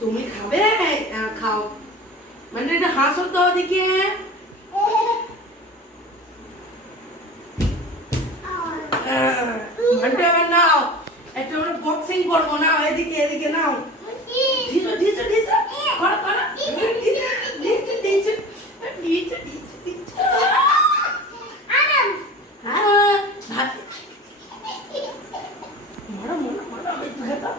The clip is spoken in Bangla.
তুমি খাবে? খাও। মানে এটা হাসো তো ওদিকে। ঘন্টা এবার নাও, একটু আমরা বক্সিং করবো। নাও এদিকে এদিকে নাও। ঢিসো ঢিসো ঢিসো করো করো। ঢিসো ঢিসো ঢিসো ঢিসো ঢিসো। হ্যাঁ ভাত মারো মারো মারো। আমি তুলে দাও।